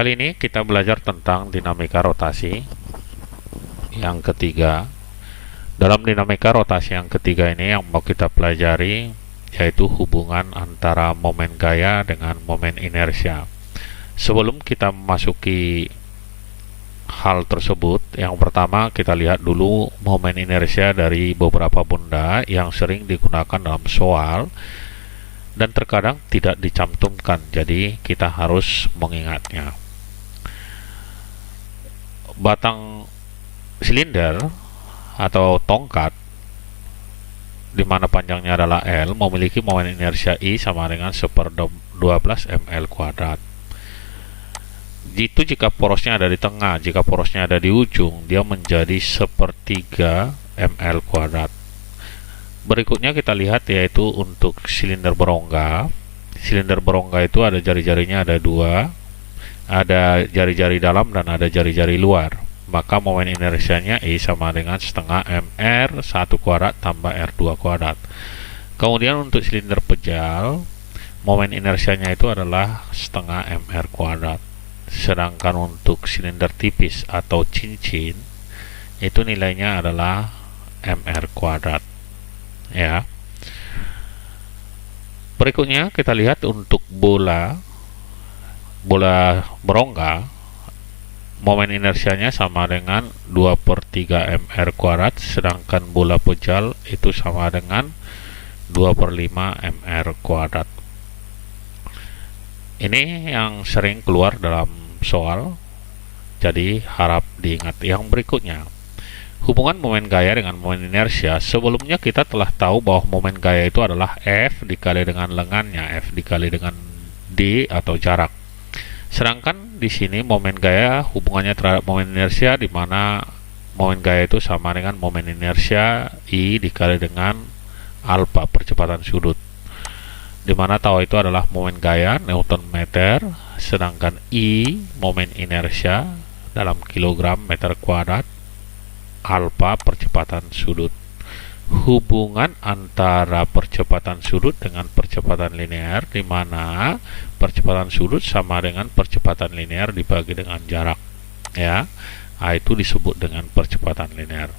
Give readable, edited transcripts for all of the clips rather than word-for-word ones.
Kali ini kita belajar tentang dinamika rotasi yang ketiga. Dalam dinamika rotasi yang ketiga ini yang mau kita pelajari yaitu hubungan antara momen gaya dengan momen inersia. Sebelum kita memasuki hal tersebut, yang pertama kita lihat dulu momen inersia dari beberapa benda yang sering digunakan dalam soal dan terkadang tidak dicantumkan, jadi kita harus mengingatnya. Batang silinder atau tongkat di mana panjangnya adalah L memiliki momen inersia I sama dengan 1/12 ml kuadrat. Itu jika porosnya ada di tengah, jika porosnya ada di ujung, dia menjadi 1/3 ml kuadrat. Berikutnya kita lihat yaitu untuk silinder berongga. Silinder berongga itu ada jari-jarinya ada dua, ada jari-jari dalam dan ada jari-jari luar. Maka momen inersianya I sama dengan setengah mr 1 kuadrat tambah r2 kuadrat. Kemudian untuk silinder pejal, momen inersianya itu adalah setengah mr kuadrat. Sedangkan untuk silinder tipis atau cincin, itu nilainya adalah mr kuadrat. Ya. Berikutnya kita lihat untuk bola berongga, momen inersianya sama dengan 2/3 mr kuadrat, sedangkan bola pejal itu sama dengan 2/5 mr kuadrat. Ini yang sering keluar dalam soal, jadi harap diingat. Yang berikutnya, hubungan momen gaya dengan momen inersia. Sebelumnya kita telah tahu bahwa momen gaya itu adalah F dikali dengan lengannya, F dikali dengan D atau jarak. Sedangkan di sini momen gaya hubungannya terhadap momen inersia, di mana momen gaya itu sama dengan momen inersia I dikali dengan alfa percepatan sudut, di mana tau itu adalah momen gaya Newton meter, sedangkan I momen inersia dalam kilogram meter kuadrat, alfa percepatan sudut. Hubungan antara percepatan sudut dengan percepatan linear, di mana percepatan sudut sama dengan percepatan linear dibagi dengan jarak, ya. Itu disebut dengan percepatan linear.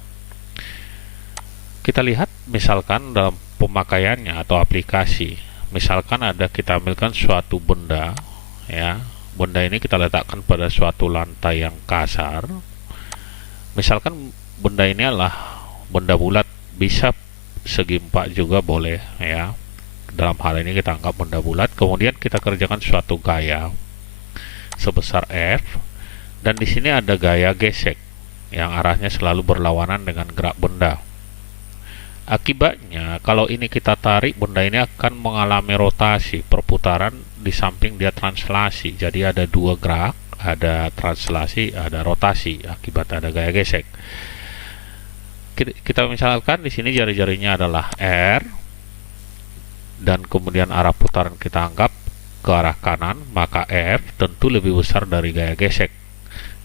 Kita lihat misalkan dalam pemakaiannya atau aplikasi. Misalkan kita ambilkan suatu benda, ya. Benda ini kita letakkan pada suatu lantai yang kasar. Misalkan benda ini adalah benda bulat, bisa segi 4 juga boleh, ya. Dalam hal ini kita anggap benda bulat. Kemudian kita kerjakan suatu gaya sebesar F, dan di sini ada gaya gesek yang arahnya selalu berlawanan dengan gerak benda. Akibatnya kalau ini kita tarik, benda ini akan mengalami rotasi, perputaran di samping dia translasi. Jadi ada dua gerak, ada translasi, ada rotasi akibat ada gaya gesek. Kita misalkan di sini jari-jarinya adalah R, dan kemudian arah putaran kita anggap ke arah kanan, maka F tentu lebih besar dari gaya gesek.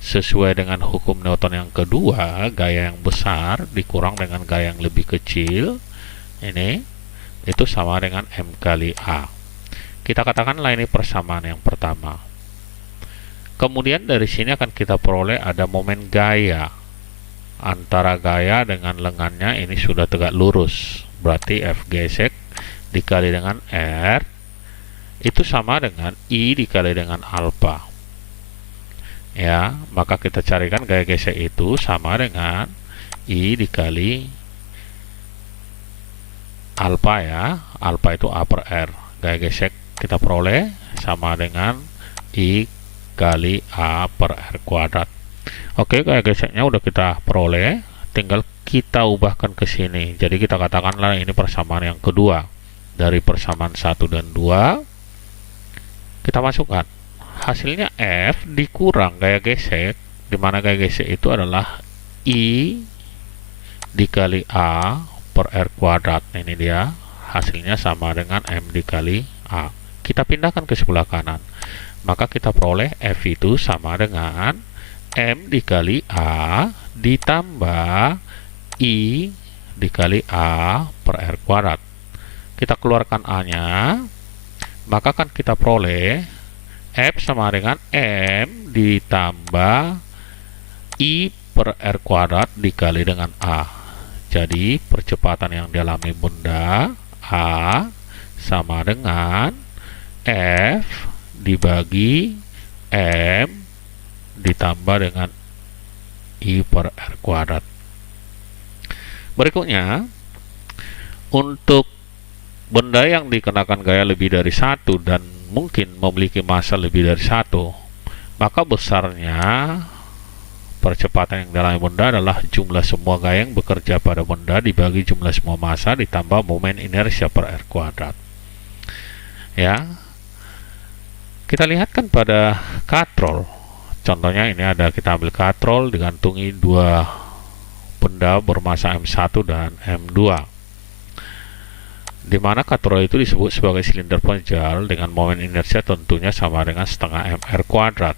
Sesuai dengan hukum Newton yang kedua, gaya yang besar dikurang dengan gaya yang lebih kecil, ini itu sama dengan M kali A. Kita katakanlah ini persamaan yang pertama. Kemudian dari sini akan kita peroleh ada momen gaya. Antara gaya dengan lengannya ini sudah tegak lurus, berarti F gesek dikali dengan R itu sama dengan I dikali dengan alfa, ya. Maka kita carikan gaya gesek itu sama dengan I dikali alfa, ya. Alfa itu A per R. Gaya gesek kita peroleh sama dengan I kali A per R kuadrat. Oke, gaya geseknya udah kita peroleh, tinggal kita ubahkan ke sini. Jadi kita katakanlah ini persamaan yang kedua. Dari persamaan 1 dan 2 kita masukkan. Hasilnya F dikurang gaya gesek, di mana gaya gesek itu adalah I dikali A per R kuadrat. Ini dia, hasilnya sama dengan M dikali A. Kita pindahkan ke sebelah kanan. Maka kita peroleh F itu sama dengan M dikali A ditambah I dikali A per R kuadrat. Kita keluarkan A nya, maka kan kita peroleh F sama dengan M ditambah I per R kuadrat dikali dengan A. Jadi percepatan yang dialami benda A sama dengan F dibagi M ditambah dengan I per R kuadrat. Berikutnya, untuk benda yang dikenakan gaya lebih dari 1 dan mungkin memiliki massa lebih dari 1, maka besarnya percepatan yang dialami benda adalah jumlah semua gaya yang bekerja pada benda dibagi jumlah semua massa ditambah momen inersia per R kuadrat. Ya, kita lihat kan pada katrol. Contohnya ini ada, kita ambil katrol digantungi dua benda bermassa M1 dan M2, di mana katrol itu disebut sebagai silinder penjal dengan momen inersia tentunya sama dengan setengah mr kuadrat.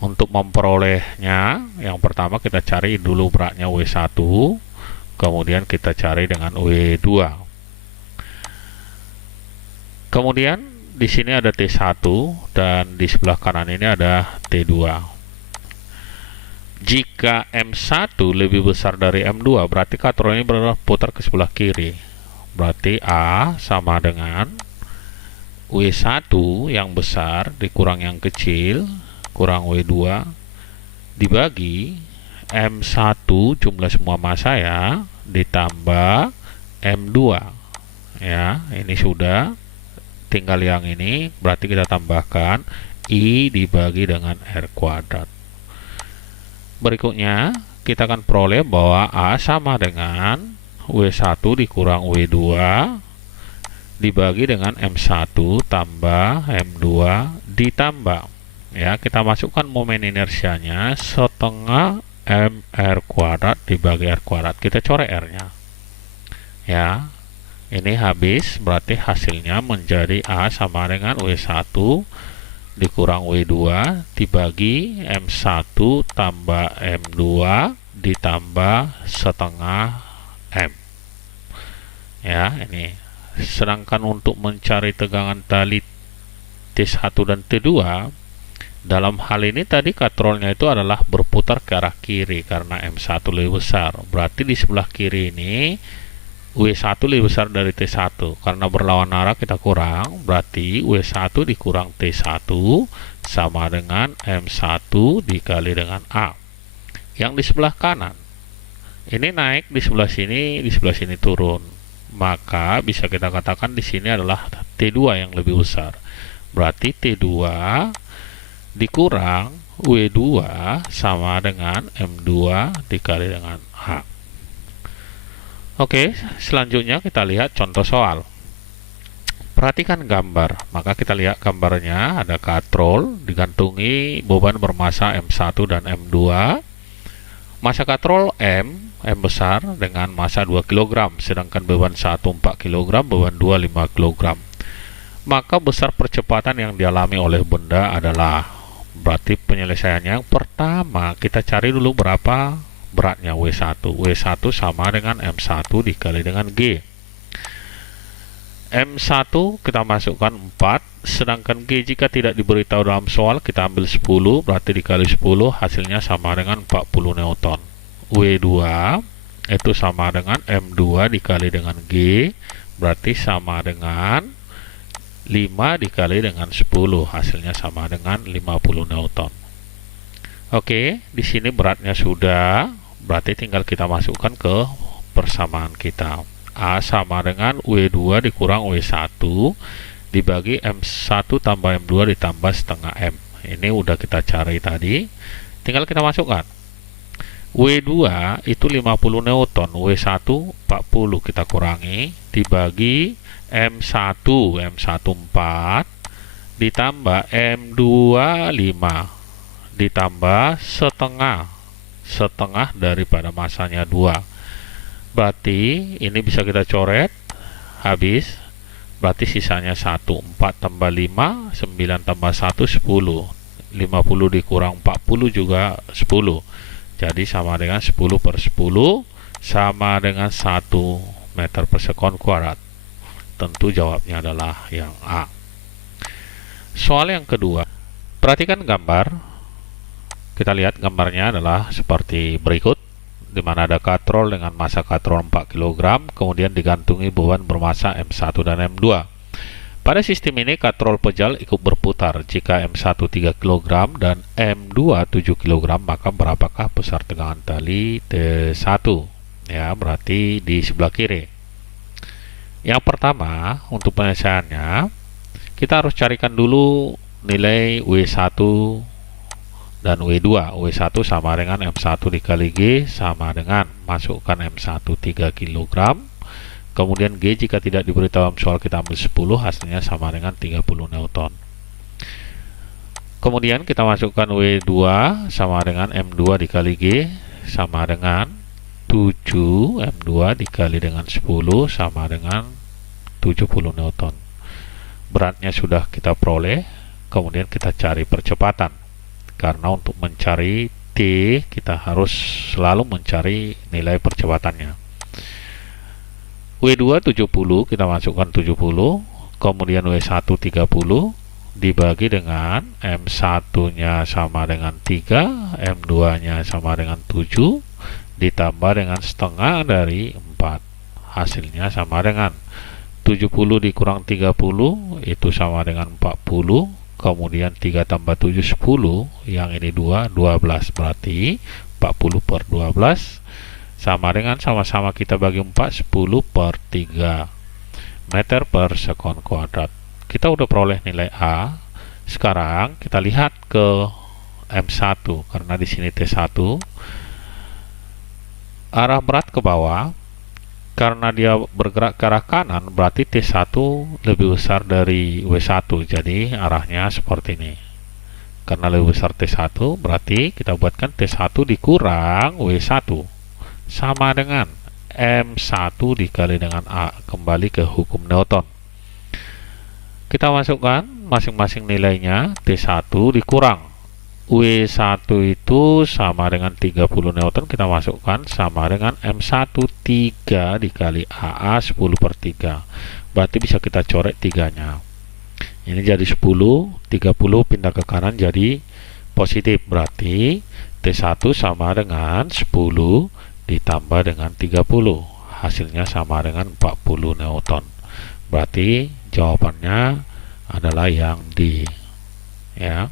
Untuk memperolehnya, yang pertama kita cari dulu beratnya W1, kemudian kita cari dengan W2. Kemudian di sini ada T1 dan di sebelah kanan ini ada T2. Jika M1 lebih besar dari M2, berarti katrol ini berputar ke sebelah kiri. Berarti A sama dengan W1 yang besar dikurang yang kecil kurang W2 dibagi M1 jumlah semua massa ya ditambah M2. Ya, ini sudah, tinggal yang ini, berarti kita tambahkan I dibagi dengan R kuadrat. Berikutnya kita akan peroleh bahwa A sama dengan W1 dikurang W2 dibagi dengan M1 tambah M2 ditambah, ya, kita masukkan momen inersianya setengah mr kuadrat dibagi R kuadrat. Kita coret R nya ya, ini habis, berarti hasilnya menjadi A sama dengan W1 dikurang W2 dibagi M1 tambah M2 ditambah setengah M. Ya, ini. Sedangkan untuk mencari tegangan tali T1 dan T2, dalam hal ini tadi katrolnya itu adalah berputar ke arah kiri karena M1 lebih besar. Berarti di sebelah kiri ini W1 lebih besar dari T1. Karena berlawan arah kita kurang, berarti W1 dikurang T1 sama dengan M1 dikali dengan A. Yang di sebelah kanan ini naik, di sebelah sini turun. Maka bisa kita katakan di sini adalah T2 yang lebih besar. Berarti T2 dikurang W2 sama dengan M2 dikali dengan A. Oke, selanjutnya kita lihat contoh soal. Perhatikan gambar. Maka kita lihat gambarnya, ada katrol digantungi beban bermassa M1 dan M2. Massa katrol M besar dengan massa 2 kg, sedangkan beban 1 4 kg, beban 2 5 kg. Maka besar percepatan yang dialami oleh benda adalah, berarti penyelesaiannya yang pertama kita cari dulu berapa beratnya W1. W1 sama dengan M1 dikali dengan G. M1 kita masukkan 4, sedangkan G jika tidak diberitahu dalam soal kita ambil 10, berarti dikali 10 hasilnya sama dengan 40 Newton. W2 itu sama dengan M2 dikali dengan G, berarti sama dengan 5 dikali dengan 10, hasilnya sama dengan 50 Newton. Oke, di sini beratnya sudah, berarti tinggal kita masukkan ke persamaan kita. A sama dengan W2 dikurang W1 dibagi M1 tambah M2 ditambah setengah M. Ini udah kita cari tadi, tinggal kita masukkan. W2 itu 50 Newton, W1 40, kita kurangi dibagi M1 4 ditambah M2 5 ditambah setengah daripada massanya 2. Berarti ini bisa kita coret, habis, berarti sisanya 1. 4 tambah 5 9 tambah 1 10, 50 dikurang 40 juga 10, jadi sama dengan 10 per 10 sama dengan 1 meter per sekon kuadrat. Tentu jawabnya adalah yang A. Soal yang kedua, perhatikan gambar. Kita lihat gambarnya adalah seperti berikut, di mana ada katrol dengan massa katrol 4 kg, kemudian digantungi beban bermassa M1 dan M2. Pada sistem ini katrol pejal ikut berputar. Jika M1 3 kg dan M2 7 kg, maka berapakah besar tegangan tali T1? Ya, berarti di sebelah kiri. Yang pertama, untuk penyelesaiannya, kita harus carikan dulu nilai W1 dan W2. W1 sama dengan M1 dikali G sama dengan, masukkan M1 3 kg, kemudian G jika tidak diberitahu dalam soal kita ambil 10, hasilnya sama dengan 30 Newton. Kemudian kita masukkan W2 sama dengan M2 dikali G sama dengan 7, M2 dikali dengan 10 sama dengan 70 Newton. Beratnya sudah kita peroleh, kemudian kita cari percepatan. Karena untuk mencari T, kita harus selalu mencari nilai percepatannya. W2 70, kita masukkan 70, kemudian W1 30, dibagi dengan M1 nya sama dengan 3, M2 nya sama dengan 7, ditambah dengan setengah dari 4, hasilnya sama dengan 70 dikurang 30 itu sama dengan 40, kemudian 3 tambah 7 10, yang ini 2, 12, berarti 40 per 12 sama dengan, sama-sama kita bagi 4, 10 per 3 meter per sekon kuadrat. Kita udah peroleh nilai A. Sekarang kita lihat ke M1, karena di sini T1 arah berat ke bawah, karena dia bergerak ke arah kanan, berarti T1 lebih besar dari W1, jadi arahnya seperti ini. Karena lebih besar T1, berarti kita buatkan T1 dikurang W1 sama dengan M1 dikali dengan A. Kembali ke hukum Newton. Kita masukkan masing-masing nilainya. T1 dikurang W1 itu sama dengan 30 Newton, kita masukkan sama dengan M1 3 dikali AA 10 per 3, berarti bisa kita coret 3 nya. Ini jadi 10, 30 pindah ke kanan jadi positif, berarti T1 sama dengan 10 ditambah dengan 30, hasilnya sama dengan 40 Newton. Berarti jawabannya adalah yang D, ya.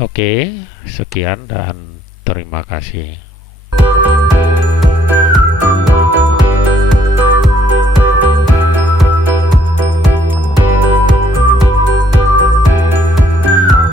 Oke, sekian dan terima kasih.